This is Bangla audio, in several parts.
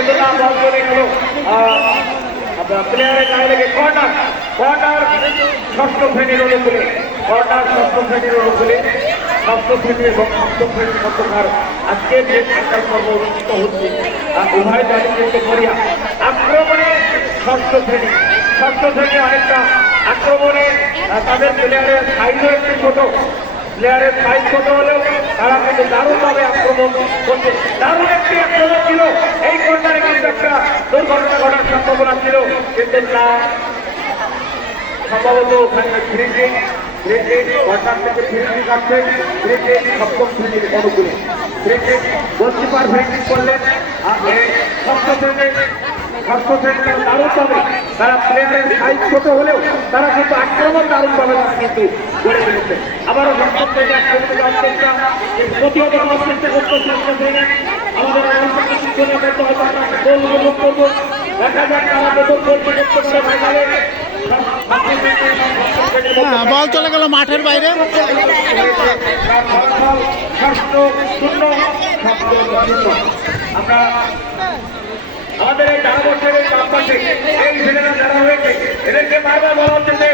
কিন্তু না, বল চলে গেল প্লেয়ারের গায়ে লেগে কর্নার। কর্নার ষষ্ঠ শ্রেণীর অনুকূলে, কর্নার ষষ্ঠ শ্রেণীর অনুকূলে, ষষ্ঠ শ্রেণী এবং সপ্তম শ্রেণীর মধ্যকার আজকে যে সাক্ষাৎ পর্ব অনুষ্ঠিত হচ্ছে উভয় দলই কিন্তু করিয়া আক্রমণে ষষ্ঠ শ্রেণী। ষষ্ঠ শ্রেণী অনেকটা আক্রমণে তাদের প্লেয়ারের সাইজও একটু ছোট, প্লেয়ারের সাইজ ছোট হলেও তারা কিন্তু দারুণভাবে আক্রমণ করছে। দারুণ একটি আক্রমণ ছিল, এই কর্নারে কিন্তু একটা দুর্ঘটনা ঘটার সম্ভাবনা ছিল, কিন্তু না, সম্ভবত ওখানে ফ্রিজিং কর্নার থেকে ফ্রিজিং আসছে, ফ্রিজিং সপ্তম শ্রেণীর অনুকূলে, ফ্রিজিং গোলকিপার ফ্রিজিং করলেন। ষষ্ঠ শ্রেণীর দারুণভাবে তারা প্লেয়ারের সাইজ ছোট হলেও তারা কিন্তু আক্রমণ দারুণভাবে তারা কিন্তু গড়ে ফেলেছে। আবারও সপ্তম শ্রেণী আক্রমণে যাওয়ার চেষ্টা, প্রতিহত হওয়ার চেষ্টা করতে ষষ্ঠ শ্রেণী। আমাদের শিক্ষণীয় করতে হয়তো আমরা গোল উপভোগ করবো, দেখা যাক তারা কত গোল করতে পারে ফাইনালে। বল চলে গেল মাঠের বাইরে। আমরা আমাদের এই ডান বছরের বাম পাশে এই ছেলেরা যারা হয়েছে এদেরকে বারবার বলা হচ্ছে যে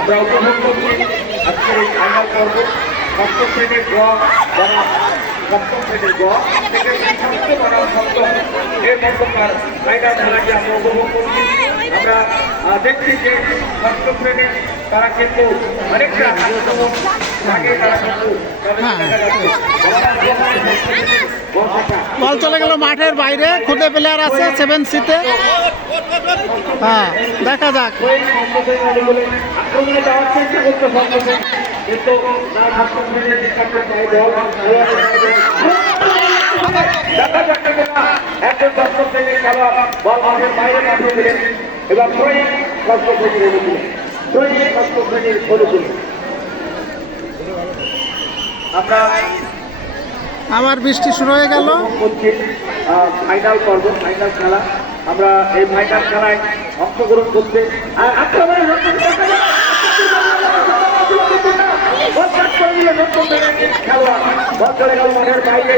আমরা উপভোগ করছি আজকের এই ফাইনাল পর্ব। সপ্তম শ্রেণীর গ যারা সপ্তম শ্রেণীর গ থেকে ষষ্ঠ বানাম সপ্তম এর মধ্যকার ফাইনাল খেলাকে আমরা উপভোগ করছি। আমরা দেখছি যে ষষ্ঠ শ্রেণীর তারা কিন্তু অনেকটা আগে তারা কিন্তু বল চলে গেল মাঠের বাইরে, খুদে প্লেয়ার আছে 7 সিতে। হ্যাঁ, দেখা যাক। আক্রমণে যাওয়ার চেষ্টা করতে সপ্তম কিন্তু সপ্তম শ্রেণীর দেখা যাচ্ছে কিনা একজন সপ্তম শ্রেণীর খেলোয়াড় বল মাঠের বাইরে পাঠিয়ে দিলেন এবং ষষ্ঠ শ্রেণীর অনুকূলে, ষষ্ঠ শ্রেণীর অনুকূলে। আমরা আবার বৃষ্টি শুরু হয়ে গেল। ফাইনাল পর্ব, ফাইনাল খেলা। আমরা এই ফাইনাল খেলায় অংশগ্রহণ করতে আক্রমণের খেলোয়াড় বল চলে গেল মাঠের বাইরে,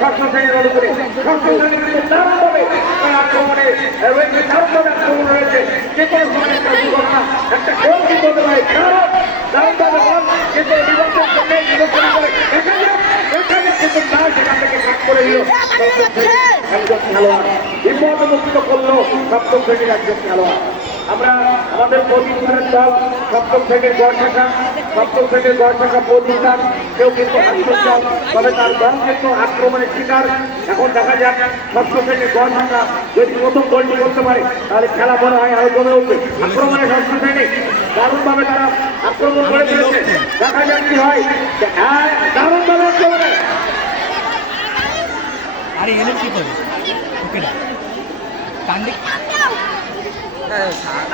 ষষ্ঠ শ্রেণীর অনুকূলে, ষষ্ঠ শ্রেণীর দারুণভাবে আক্রমণে দারুণভাবে আক্রমণ রয়েছে। যে কোনো সময় একটা দুর্ঘটনা, একটা গোল কিন্তু হতে পারে। দারুণভাবে বল কিন্তু বিপক্ষের সামনে বিবেচনা করে দেখা যাক কিন্তু না, সেখান থেকে কাট করে দিল একজন খেলোয়াড়, বিপদমুক্ত করলো সপ্তম শ্রেণীর একজন খেলোয়াড়। আমরা আমাদের প্রতিষ্ঠানের দল সপ্তম শ্রেণীর গড় শাখা, সপ্তম শ্রেণীর গড় শাখা প্রতিষ্ঠান কেউ কিন্তু হাস্যজ্জ্বল, তবে তার দল কিন্তু আক্রমণের শিকার। এখন দেখা যাক ষষ্ঠ শ্রেণীর গড় শাখা যদি প্রথম গোলটি করতে পারে তাহলে খেলা মনে হয় আরো জমে উঠবে। আক্রমণে ষষ্ঠ শ্রেণী দারুণভাবে তারা আক্রমণ করে ফেলেছে, দেখা যাক কি হয়। দারুণভাবে আক্রমণে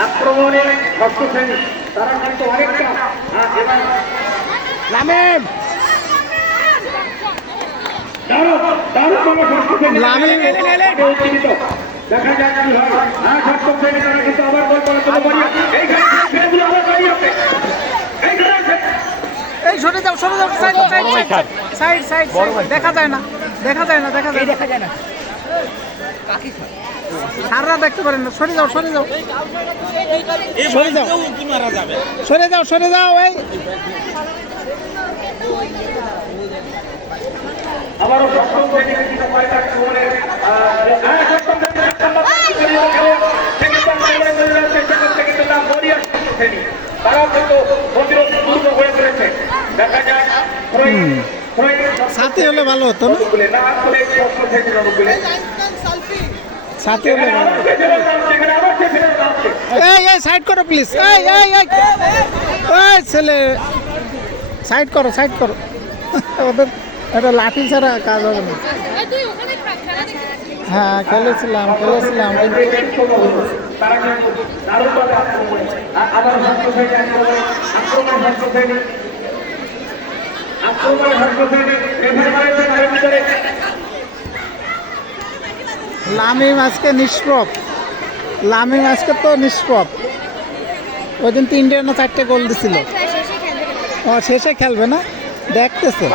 আক্রমণে ষষ্ঠ শ্রেণী তারা কিন্তু অনেকটা দেখা যাক কি হয়। ষষ্ঠ শ্রেণী তারা কিন্তু আবার গোল করে তুলে পারি। এই সরে যাও, সরে যাও, সাইড সাইড সাইড সাইড, দেখা যায় না, দেখা যায় না, দেখা যায়, দেখা যায় না, সাররা দেখতে পারেন না। সরে যাও, সরে যাও, সরে যাও, সরে যাও, সরে যাও। এই আবারও সপ্তম শ্রেণী তারাও কিন্তু প্রতিরোধ দুর্গ হয়ে পড়েছে। দেখা যায় সাথে হলে ভালো হতো না, সাথে হলে ভালো। এই এই সাইড করো প্লিজ, এই এই এই এই ছেলে সাইড করো, সাইড করো। ওদের এটা লাঠি ছাড়া কাজ হবে না। হ্যাঁ, খেলেছিলাম লামিম আজকে নিষ্প্রভ। লামিম আজকে তো নিষ্প্রভ, ওই দিন 3টে না 4টে গোল দিছিল। ও শেষে খেলবে না, দেখতেছে।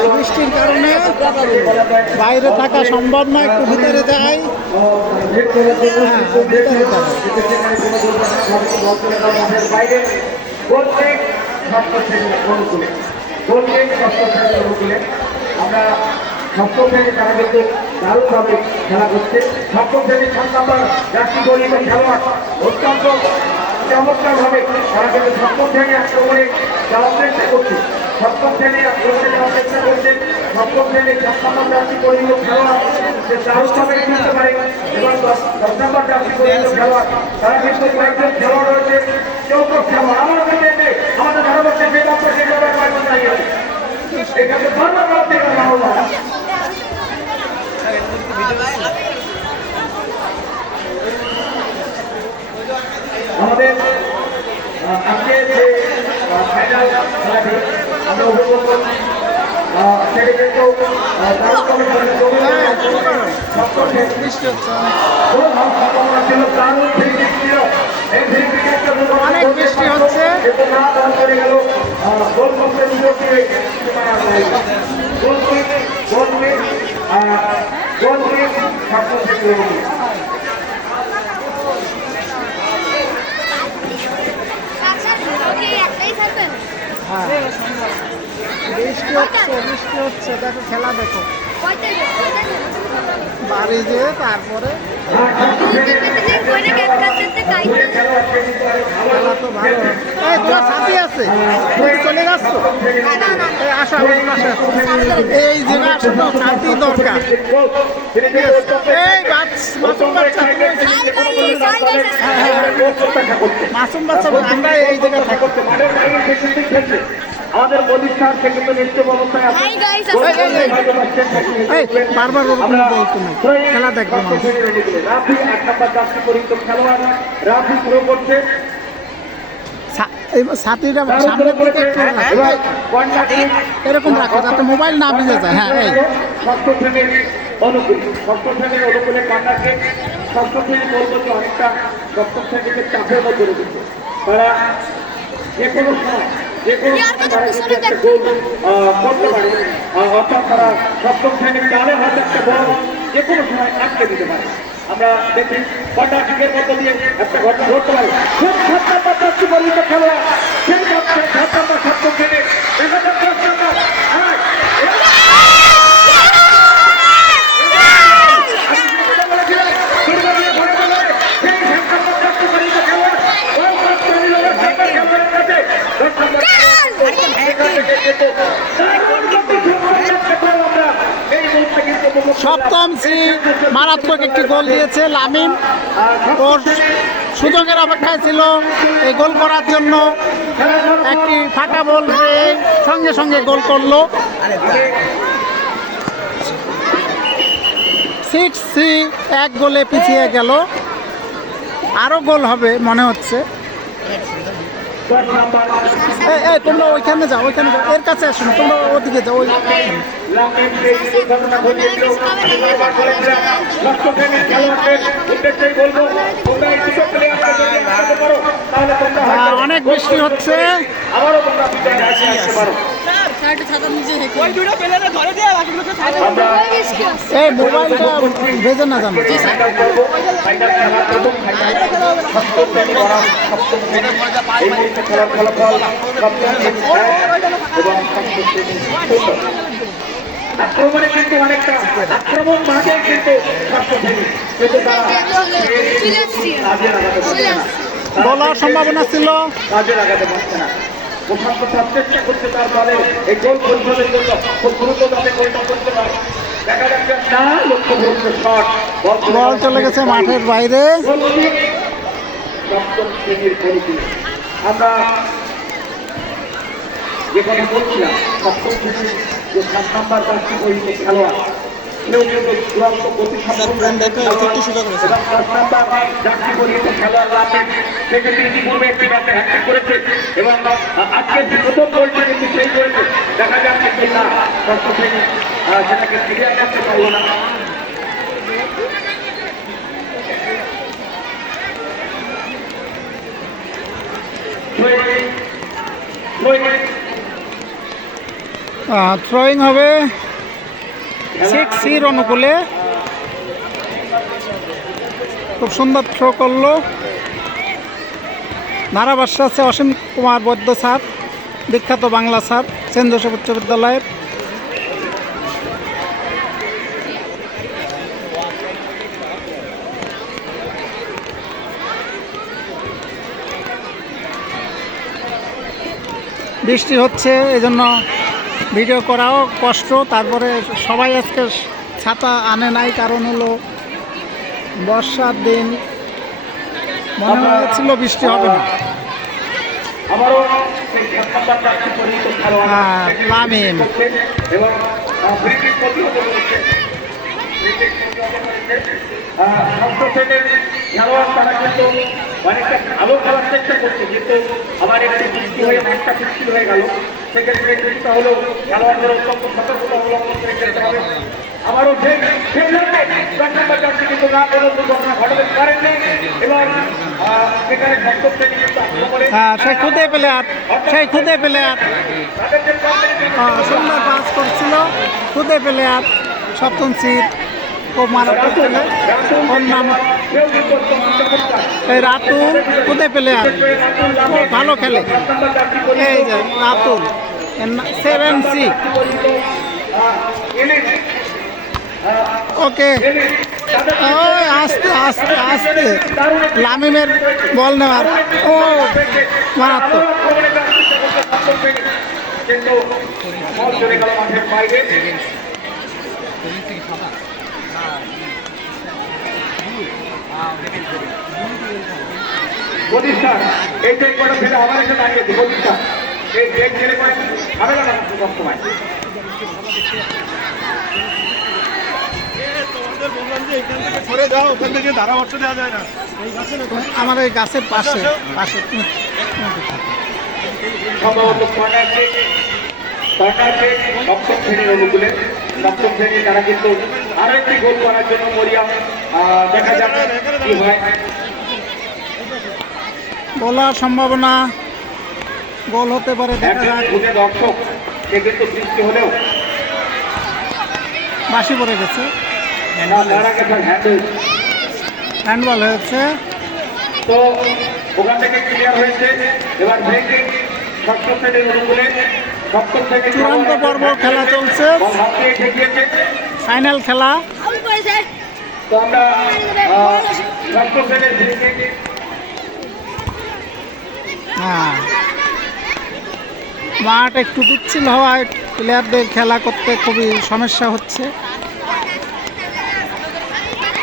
ও বৃষ্টির কারণে বাইরে থাকা সম্ভব নয়, একটু ভিতরে যাই। আমরা সপ্তম শ্রেণী তারা কিন্তু দারুণভাবে খেলা করছে। সপ্তম শ্রেণীর 7 নম্বর জার্সি পরিহিত খেলোয়াড় অত্যন্ত চমৎকারভাবে তারা কিন্তু সপ্তম শ্রেণী আক্রমণে যাওয়ার চেষ্টা করছে। সপ্তম শ্রেণী আক্রমণে যাওয়ার চেষ্টা করছে। সপ্তম শ্রেণীর 7 নম্বর জার্সি পরিহিত খেলোয়াড় সে দারুণভাবে খেলতে পারে এবং 10 নম্বর জার্সি পরিহিত খেলোয়াড় তারা কিন্তু কয়েকজন খেলোয়াড় রয়েছে চৌকো খেলোয়াড়। আমার কাছে আমাদের ভারতবর্ষের যে বাচ্চা সেভাবে কয়েকজন দাঁড়িয়ে আছে এখানে বারবার বলতে আমাদের আজকে যে ফাইনাল খেলাটি আমরা উপভোগ করছি সেটি কিন্তু অনেক বৃষ্টি হচ্ছে। হ্যাঁ বৃষ্টি হচ্ছে, দেখো খেলা দেখো বাড়ি যেয়ে তারপরে খেলা তো ভালো। এই তোমার সাথী আছে, তুমি চলে যাচ্ছ? এই আসো এই জায়গা আসো তো, সাথী দরকার। এই মাসুম বাচ্চা, মাসুম বাচ্চা আমরা এই জায়গায় থাকি। আমাদের প্রতিষ্ঠান থেকে কিন্তু নিশ্চয় অবস্থায় আছে। বারবার ওরকম বলতো না, খেলা দেখবো মানুষ। রাফি 1 নম্বর জার্সি পরিহিত খেলোয়াড় রাফি থ্রো করছে। সাথীরা সামনের দিকে একটু এরকম রাখো যাতে মোবাইল না ভিজে যায়। হ্যাঁ এই ষষ্ঠ শ্রেণীর অনুকূলে কান্নাকে ষষ্ঠ শ্রেণী বলবো যে অনেকটা সপ্তম শ্রেণীকে চাপের মধ্যে রেখেছে। তারা যে কোনো সময় করতে পারে, অর্থাৎ তারা সপ্তম শ্রেণীর চালে হয়তো একটা বল যে কোনো সময় আটকে দিতে পারে। আমরা দেখি কন্যাকের মধ্য দিয়ে একটা ঘটনা ঘটতে পারে। খুব 7 নম্বর জার্সি পরিহিত খেলোয়াড় সেই 7 নম্বর সপ্তম শ্রেণীর দেখা যাক 10 নম্বর সপ্তম শ্রী মারাত্মক একটি গোল দিয়েছে লামিম। ওর সুযোগের অপেক্ষায় ছিল এই গোল করার জন্য, একটি ফাঁকা বল সঙ্গে সঙ্গে গোল করলো। 6-1 গোলে পিছিয়ে গেল। আরও গোল হবে মনে হচ্ছে। এই তোমরা ওইখানে যাও, এর কাছে আসো না, তোমরা ওদিকে যাও। ওই অনেক বৃষ্টি হচ্ছে। এই মোবাইলটা ভেজে না জানো। আক্রমণে কিন্তু অনেকটা আক্রমণ ভাগে কিন্তু বলার সম্ভাবনা ছিল, কাজে লাগাতে পারছে না। প্রশান্ত চেষ্টা করছে তার দলের এই গোল পরিশোধের জন্য, খুব দ্রুত তাদের গোলটা করতে পারে। দেখা যাচ্ছে না লক্ষ্য করছে শট, বল চলে গেছে মাঠের বাইরে। সপ্তম শ্রেণীর পরিধি আমরা যে কথা বলছিলাম, সপ্তম শ্রেণীর যে 7 নম্বর জার্সি পরিহিত খেলোয়াড় সেও কিন্তু চূড়ান্ত প্রতিষ্ঠান এবং 10 নম্বর জার্সি পরিহিত খেলোয়াড় রাফিক সে কিন্তু ইতিপূর্বে একটি ম্যাচে হ্যাট্রিক করেছে এবং আজকে যে প্রথম গোলটা কিন্তু সেই করেছে। দেখা যাচ্ছে যে না ষষ্ঠ শ্রেণী সেটাকে ক্লিয়ার করতে পারল না। থ্রোয়িং হবে 6-র অনুকূলে। খুব সুন্দর থ্রো করলো। ধারাভাষ্য আছে অসীম কুমার বৈদ্য স্যার, বিখ্যাত বাংলা স্যার, সেন্ট জোসেফ উচ্চ বিদ্যালয়ের। বৃষ্টি হচ্ছে, এজন্য ভিডিও করাও কষ্ট। তারপরে সবাই আজকে ছাতা আনে নাই, কারণ হলো বর্ষার দিন, মনে হয়েছিল বৃষ্টি হবে না। লামিম এবং খেলোয়াড় তারা কিন্তু অনেকটা ভালো খেলার চেষ্টা করছে, কিন্তু আবার একটু বৃষ্টি হয়ে মাঠটা বৃষ্টি হয়ে গেল। সেক্ষেত্রে কিছুটা হলেও খেলোয়াড়দের অত্যন্ত সতর্কতা অবলম্বন করে খেলতে হবে। আবারও কিন্তু না কোনো দুর্ঘটনা ঘটাতে পারেননি এবং সেখানে সপ্তম শ্রেণী কিন্তু আক্রমণে সেই খুদে প্লেয়ার, সেই খুদে প্লেয়ার সুন্দর পাস করছিল। খুদে প্লেয়ার সপ্তম সিট, খুব মারাত্মক ছেলে। ওর নাম এই রাতুল, খুদে প্লেয়ার, খুব ভালো খেলে। এই যে রাতুল 7C। ওকে, আস্তে আস্তে আস্তে লামিমের বল নেওয়ার, ও মারাত্মক। প্রতিষ্ঠান এই যে কটা ছেলে আমার এসে দাঁড়িয়েছে, প্রতিষ্ঠান এই ব্রেক ছেলে করে হবে না সবসময়। আমার এই গাছের পাশে পাশে সম্ভবত সপ্তম শ্রেণীর অনুকূলে, সপ্তম শ্রেণী তারা কিন্তু আরো একটি গোল করার জন্য মরিয়া। দেখা যাক কি হয়। বলার সম্ভাবনা গোল হতে পারে, দেখা যাক। দর্শক সে কিন্তু বৃষ্টি হলেও বাসি পড়ে গেছে, হ্যান্ডবল হয়েছে। তো ওখান থেকে ক্লিয়ার হয়েছে। এবার ব্রেকিং সপ্তম শ্রেণীর অনুকূলে, সপ্তম শ্রেণীর চূড়ান্ত পর্ব খেলা চলছে, ফাইনাল খেলা। তো আমরা সপ্তম শ্রেণীর হ্যাঁ, মাঠ একটু পিচ্ছিল হওয়ায় প্লেয়ারদের খেলা করতে খুবই সমস্যা হচ্ছে।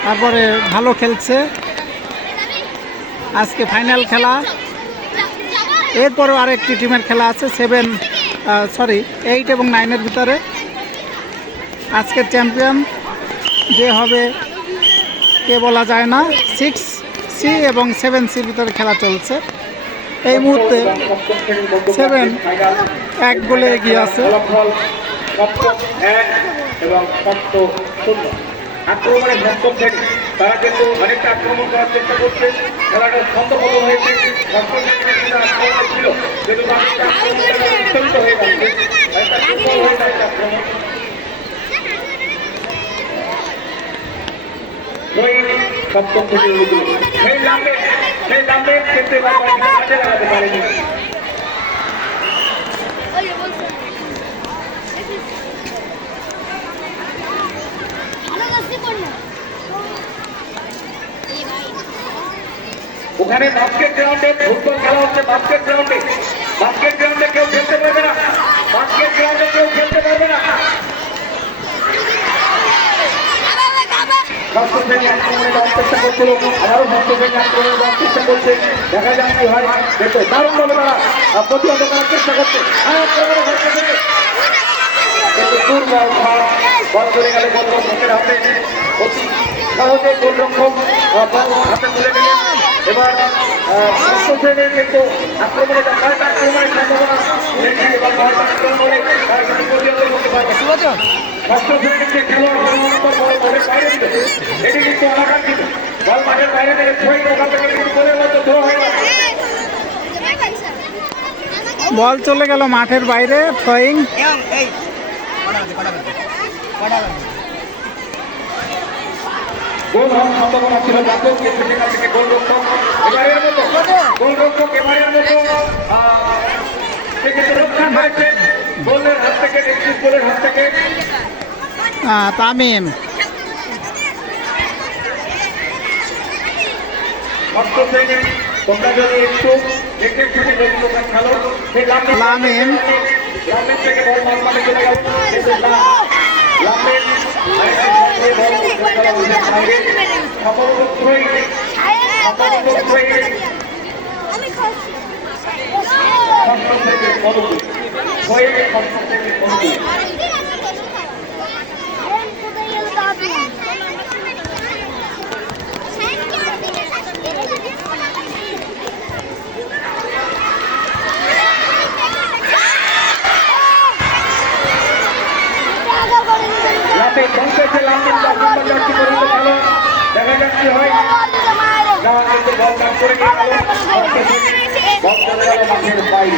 তারপরে ভালো খেলছে। আজকে ফাইনাল খেলা, এরপরেও আরেকটি টিমের খেলা আছে 8 এবং 9-এর ভিতরে। আজকের চ্যাম্পিয়ন যে হবে কে বলা যায় না। 6C এবং 7Cর ভিতরে খেলা চলছে। এই মুহূর্তে 7 1 গোলে এগিয়ে আছে। এবং আক্রমণে সপ্তম শ্রেণী তারা কিন্তু অনেকটা আক্রমণ করার চেষ্টা করছে। খেলাটা ছন্দপতন হয়েছে, সপ্তম শ্রেণীর আক্রমণ ছিল, কিন্তু বিচলিত হয়ে গেছে, আক্রমণ। সপ্তম শ্রেণীর সেই নামে কিন্তু কাজে লাগাতে পারেনি। ওখানে বাস্কেট গ্রাউন্ডে ফুটবল খেলা হচ্ছে। বাস্কেট গ্রাউন্ডে কেউ খেলতে পারবে না। বাস্কেট গ্রাউন্ডে কেউ খেলতে পারবে না। সপ্তম শ্রেণী আক্রমণে যাওয়ার চেষ্টা করছিল, আবারও সপ্তম শ্রেণী আক্রমণে যাওয়ার চেষ্টা করছে। দেখা যাক কি হয়। দেখো দারুণভাবে তারা প্রতিহত করার চেষ্টা করছে। বল চলে গেলে গোলরক্ষকের হাতে, অতি সহজে গোলরক্ষক বল হাতে তুলে নিলেন। এবার সপ্তম শ্রেণীর কিন্তু আক্রমণে আক্রমণের সম্ভাবনা এবার আক্রমণে তারা কিন্তু প্রতিহত করতে পারবে। ষষ্ঠ শ্রেণীর যে খেলোয়াড় বল মাঠের বাইরে দিল, এটি কিন্তু অনাকাঙ্ক্ষিত। বল মাঠের বাইরে থেকে ছয় ওখান থেকে কিন্তু গোলের মধ্যে ধোয়া হয়ে গেল। বল চলে গেল মাঠের বাইরে, থ্রোয়িং। গোল হওয়ার সম্ভাবনা ছিল ব্যাপক, কিন্তু সেখান থেকে গোলরক্ষক এবারের মতো সেক্ষেত্রে রক্ষা করেছে গোলের হাত থেকে, নেতৃত্ব গোলের হাত থেকে। তামিম ষষ্ঠ শ্রেণী, তোমরা যদি একটু দেখে শুনে যদি তোমরা খেলো, সেই লামিন লামিন থেকে বল মাঝমাঠে চলে গেল, কিন্তু লামিন বল খেলা বাইরে সফলতই ষষ্ঠ থেকে পদক হয়ে ষষ্ঠ থেকে পদক। লামিন বলতেছে, লামিন 10 নম্বর জার্সি পরিহিত খেলো, দেখা যাক কি হয়। না, কিন্তু বল কাট করে গিয়ে গেল, বল চলে গেল মাঠের বাইরে।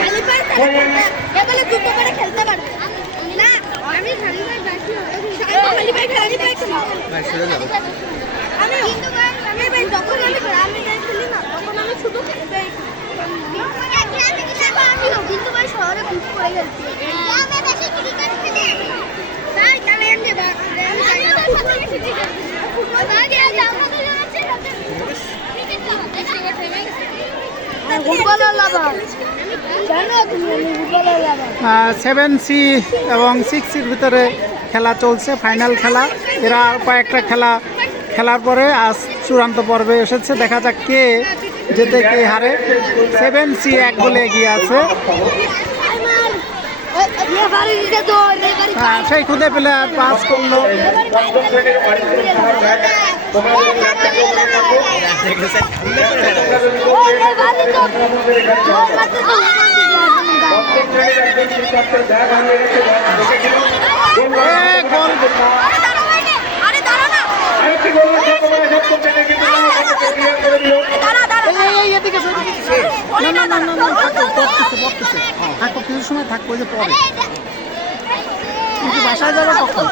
সেভেন সি এবং 6Cর ভিতরে খেলা চলছে, ফাইনাল খেলা। এরা কয়েকটা খেলা খেলার পরে আজ চূড়ান্ত পর্বে এসেছে। দেখা যাক কে যেতে কে হারে। 7C 1 গোলে এগিয়ে আছে। সেই খুদে প্লেয়ার পাস করলো। কিছু সময় থাকবো যে পরে বাসায় যাবে কখন?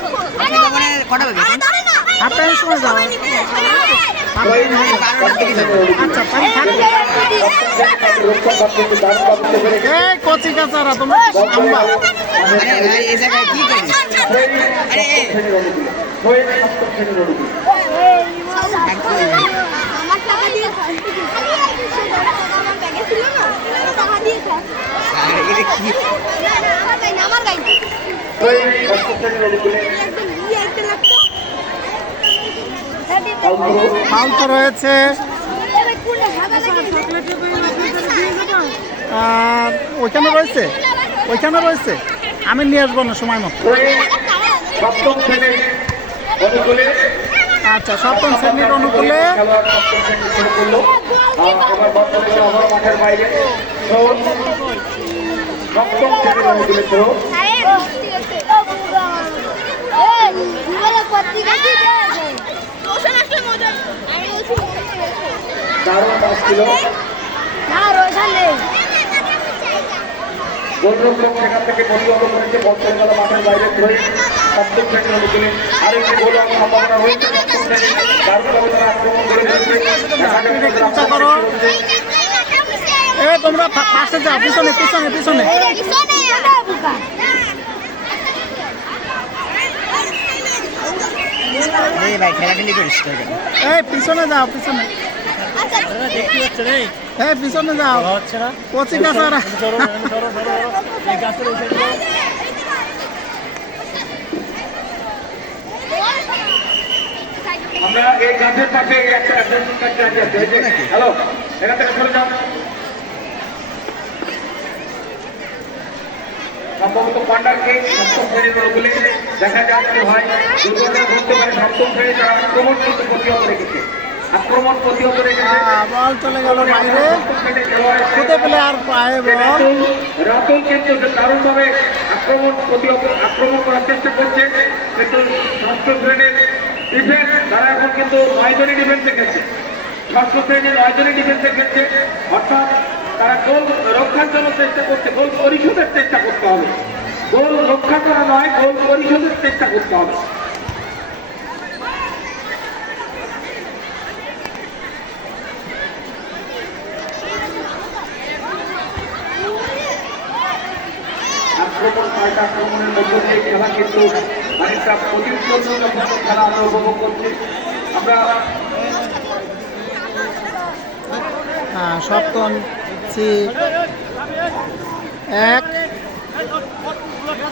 আপনার সময় যাবে। আচ্ছা কচি কাচারা তোমরা ফাউল রয়েছে। ওইখানে রয়েছে, ওইখানে রয়েছে। আমি নিয়ে আসবো না সময় মতো। আচ্ছা, সপ্তম শ্রেণীর অনুকূলে মাঠের বাইরে সপ্তম শ্রেণীর অনুকূলে দারুণ পাস ছিল। গোলরক্ষক সেখান থেকে প্রতিহত করেছে, বল চলে গেল মাঠের বাইরে। সপ্তম শ্রেণীর অনুকূলে আরেকটি গোল হওয়ার সম্ভাবনা রয়েছে। সপ্তম শ্রেণী দারুণভাবে তারা আক্রমণ করে ফেলছে। তোমরা পাশে যাও, পিছনে পিছনে পিছনে। ভাই খেলাখেলি করিস এই পিছনে যাও, পিছনে। এই পিছনে যাও, কচি কাছারা। আমরা এই গাছের পাশে একটা হ্যালো, এখান থেকে চলে যাও। সম্ভবত পান্ডারকে সপ্তম শ্রেণীর অনুকূলে দেখা যাক কি হয়। দুর্ঘটনা ঘটতে পারে। সপ্তম শ্রেণী তারা আক্রমণ কিন্তু প্রতিহত রেখেছে, আক্রমণ প্রতিহত রেখেছে। বল চলে গেল বাইরে, খুদে প্লেয়ার পায়ে বল। রাতুল কিন্তু দারুণভাবে আক্রমণ করার চেষ্টা করছে, কিন্তু ষষ্ঠ শ্রেণীর ডিফেন্স তারা এখন কিন্তু 9 জনই ডিফেন্সে খেলছে। ষষ্ঠ শ্রেণীর 9 জনই ডিফেন্সে খেলছে, অর্থাৎ তারা গোল রক্ষার জন্য চেষ্টা করছে, গোল পরিশোধের চেষ্টা করতে হবে। গোল রক্ষা করা নয়, গোল পরিশোধের চেষ্টা করতে হবে। আক্রমণ পাল্টা আক্রমণের মধ্য দিয়ে খেলা কিন্তু অনেকটা প্রতিদ্বন্দ্বিতাপূর্ণ খেলা আমরা উপভোগ করছি। আমরা সপ্তম সি 1,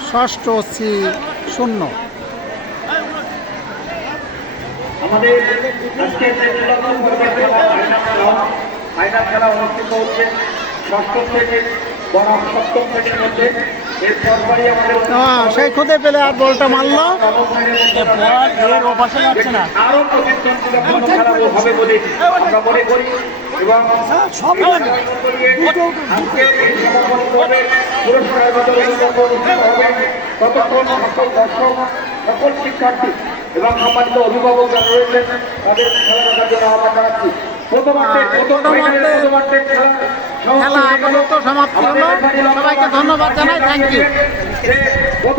ষষ্ঠ সি 0। আমাদের আজকে যে নির্বাচন পর্বের খেলা ফাইনাল খেলা অনুষ্ঠিত হচ্ছে ষষ্ঠ থেকে বনাম সপ্তম শ্রেণীর মধ্যে। এর পরপরই আমাদের সেই খুদে পেলে আর বলটা মারলো। নবম শ্রেণীর মধ্যে আরো প্রতিদ্বন্দ্বিতাপূর্ণ খেলা হবে বলে আমরা মনে করি এবং আজকে এই সমাপনী পর্বে পুরস্কার বিতরণী অনুষ্ঠিত হবে। ততক্ষণ সকল দর্শক, সকল শিক্ষার্থী এবং সম্মানিত অভিভাবক যারা রয়েছেন তাদের খেলা দেখার জন্য আহ্বান জানাচ্ছি। খেলা আপাতত সমাপ্তি হলো। সবাইকে ধন্যবাদ জানাই। Thank you.